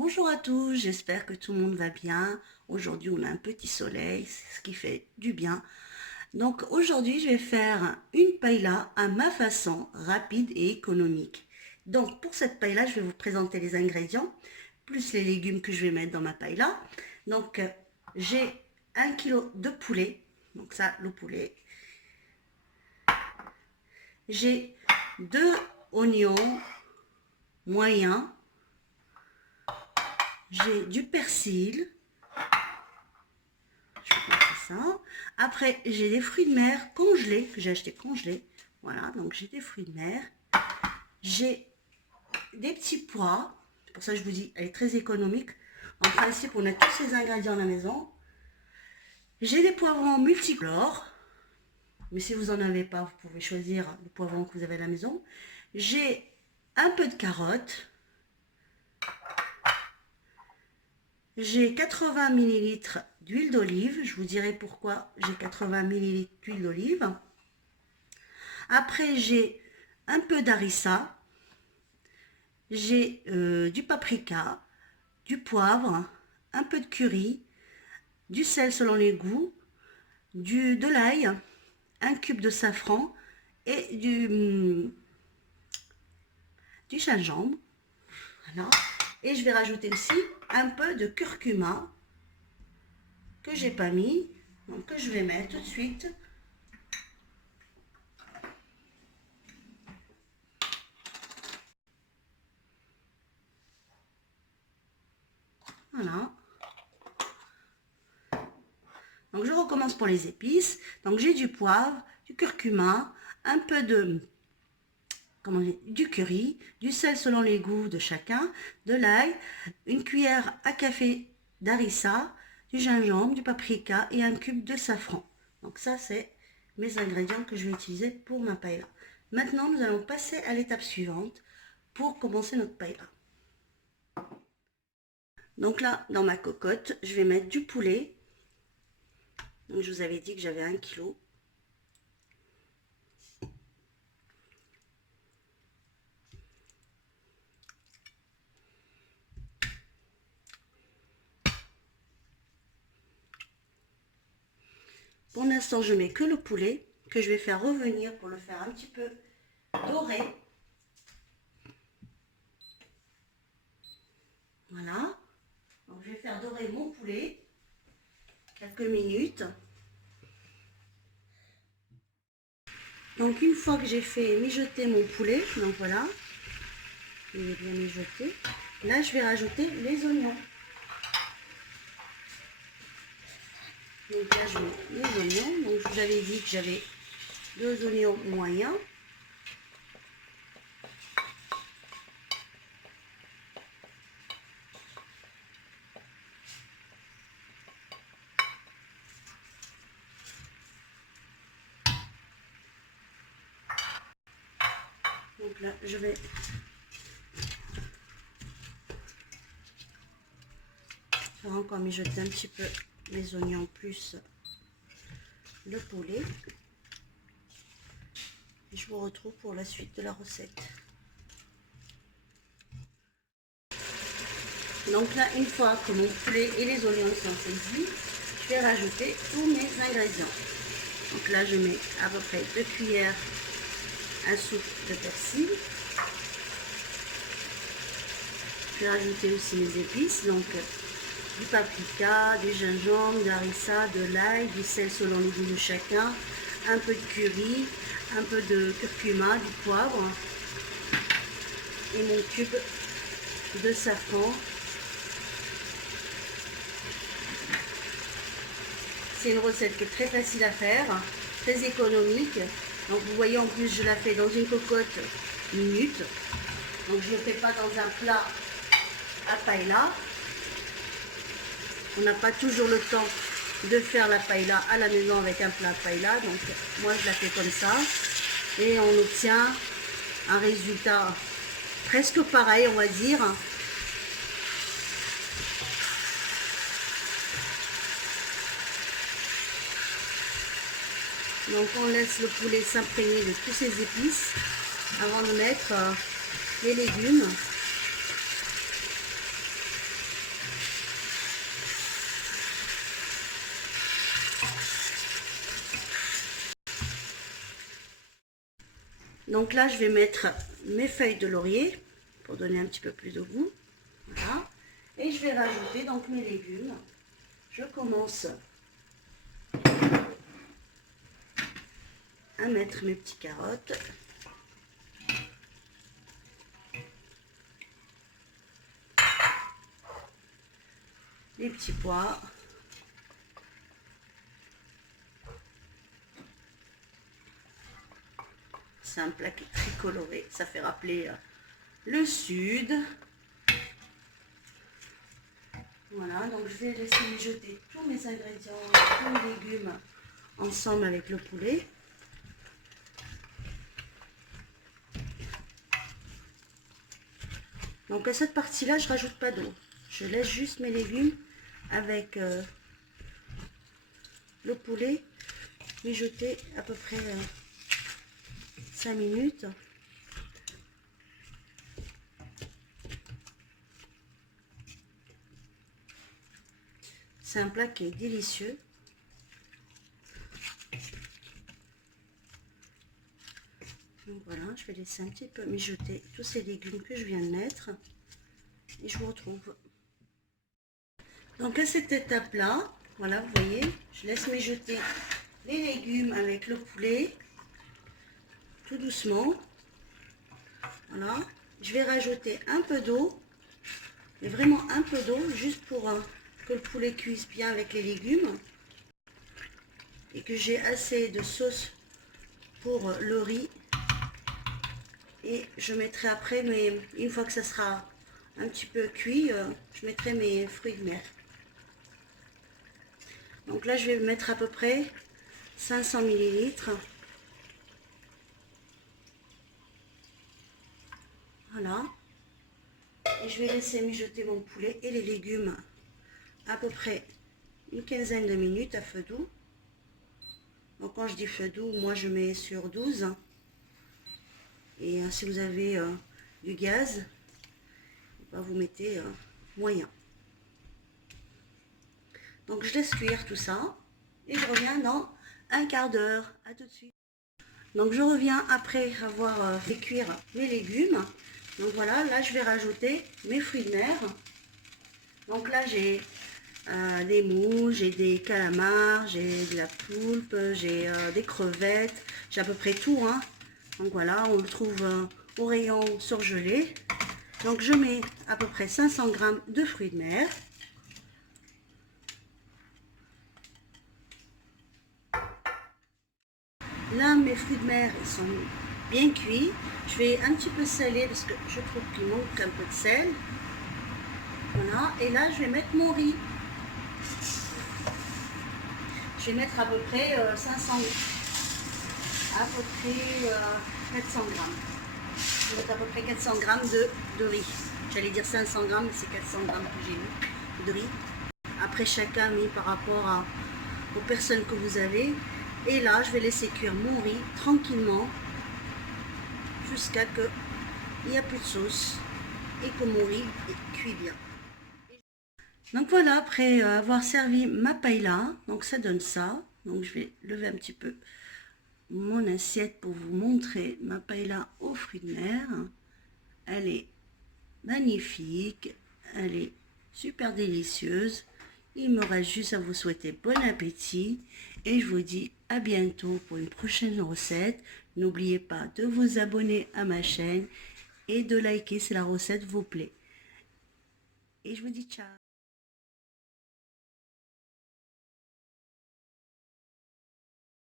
Bonjour à tous, j'espère que tout le monde va bien. Aujourd'hui, on a un petit soleil, c'est ce qui fait du bien. Donc aujourd'hui, je vais faire une paella à ma façon, rapide et économique. Donc pour cette paella, je vais vous présenter les ingrédients, plus les légumes que je vais mettre dans ma paella. Donc j'ai 1 kg de poulet, donc ça, le poulet. J'ai 2 oignons moyens. J'ai du persil. Je vais mettre ça. Après, j'ai des fruits de mer congelés, que j'ai acheté congelés. Voilà, donc j'ai des fruits de mer. J'ai des petits pois. C'est pour ça que je vous dis, elle est très économique. En principe, on a tous ces ingrédients à la maison. J'ai des poivrons multicolores. Mais si vous n'en avez pas, vous pouvez choisir le poivron que vous avez à la maison. J'ai un peu de carottes. J'ai 80 ml d'huile d'olive. Je vous dirai pourquoi j'ai 80 ml d'huile d'olive. Après, j'ai un peu d'harissa. J'ai du paprika, du poivre, un peu de curry, du sel selon les goûts, de l'ail, un cube de safran et du gingembre. Voilà. Et je vais rajouter aussi un peu de curcuma que j'ai pas mis, donc que je vais mettre tout de suite. Voilà. Donc je recommence pour les épices. Donc j'ai du poivre, du curcuma, un peu du curry, du sel selon les goûts de chacun, de l'ail, une cuillère à café d'harissa, du gingembre, du paprika et un cube de safran. Donc ça, c'est mes ingrédients que je vais utiliser pour ma paella. Maintenant, nous allons passer à l'étape suivante pour commencer notre paella. Donc là, dans ma cocotte, je vais mettre du poulet. Donc, je vous avais dit que j'avais 1 kg. Pour l'instant, je mets que le poulet que je vais faire revenir pour le faire un petit peu doré. Voilà. Donc, je vais faire dorer mon poulet quelques minutes. Donc, une fois que j'ai fait mijoter mon poulet, donc voilà, il est bien mijoté. Là, je vais rajouter les oignons. Donc là, je mets les oignons. Donc, je vous avais dit que j'avais 2 oignons moyens. Donc là, je vais faire encore mijoter un petit peu les oignons plus le poulet. Et je vous retrouve pour la suite de la recette. Donc là, une fois que mon poulet et les oignons sont saisis, je vais rajouter tous mes ingrédients. Donc là, je mets à peu près 2 cuillères à soupe de persil. Je vais rajouter aussi mes épices, donc du paprika, du gingembre, de harissa, de l'ail, du sel selon le goût de chacun, un peu de curry, un peu de curcuma, du poivre et mon cube de safran. C'est une recette qui est très facile à faire, très économique. Donc vous voyez, en plus je la fais dans une cocotte minute. Donc je ne le fais pas dans un plat à paella. On n'a pas toujours le temps de faire la paella à la maison avec un plat à paella. Donc moi je la fais comme ça. Et on obtient un résultat presque pareil, on va dire. Donc on laisse le poulet s'imprégner de tous ces épices avant de mettre les légumes. Donc là, je vais mettre mes feuilles de laurier pour donner un petit peu plus de goût. Voilà. Et je vais rajouter donc mes légumes. Je commence à mettre mes petites carottes. Les petits pois. C'est un plat qui est très coloré, ça fait rappeler le sud. Voilà, donc je vais laisser mijoter tous mes ingrédients, tous mes légumes ensemble avec le poulet. Donc à cette partie-là, je rajoute pas d'eau. Je laisse juste mes légumes avec le poulet mijoter à peu près 5 minutes. C'est un plat qui est délicieux. Donc voilà, je vais laisser un petit peu mijoter tous ces légumes que je viens de mettre. Et je vous retrouve. Donc à cette étape-là, voilà, vous voyez, je laisse mijoter les légumes avec le poulet. Tout doucement. Voilà. Je vais rajouter un peu d'eau. Mais vraiment un peu d'eau, juste pour que le poulet cuise bien avec les légumes. Et que j'ai assez de sauce pour le riz. Et je mettrai après, une fois que ça sera un petit peu cuit, je mettrai mes fruits de mer. Donc là, je vais mettre à peu près 500 ml. Voilà. Et je vais laisser mijoter mon poulet et les légumes à peu près une quinzaine de minutes à feu doux. Donc quand je dis feu doux, moi je mets sur 12. Et si vous avez du gaz, vous mettez moyen. Donc je laisse cuire tout ça et je reviens dans un quart d'heure. À tout de suite. Donc je reviens après avoir fait cuire mes légumes. Donc voilà, là je vais rajouter mes fruits de mer. Donc là j'ai des moules, j'ai des calamars, j'ai de la poulpe, j'ai des crevettes, j'ai à peu près tout, hein. Donc voilà, on le trouve au rayon surgelé. Donc je mets à peu près 500 g de fruits de mer. Là mes fruits de mer ils sont bien cuits. Je vais un petit peu saler parce que je trouve qu'il manque un peu de sel. Voilà, et là je vais mettre mon riz. Je vais mettre à peu près 500, à peu près 400 grammes. Je vais mettre à peu près 400 grammes de riz. J'allais dire 500 grammes, mais c'est 400 grammes que j'ai mis de riz. Après chacun mis par rapport aux personnes que vous avez. Et là, je vais laisser cuire mon riz tranquillement jusqu'à ce qu'il n'y a plus de sauce et que mon riz cuit bien. Donc voilà, après avoir servi ma paella, donc ça donne ça. Donc je vais lever un petit peu mon assiette pour vous montrer ma paella aux fruits de mer. Elle est magnifique, elle est super délicieuse. Il me reste juste à vous souhaiter bon appétit et je vous dis à bientôt pour une prochaine recette. N'oubliez pas de vous abonner à ma chaîne et de liker si la recette vous plaît. Et je vous dis ciao.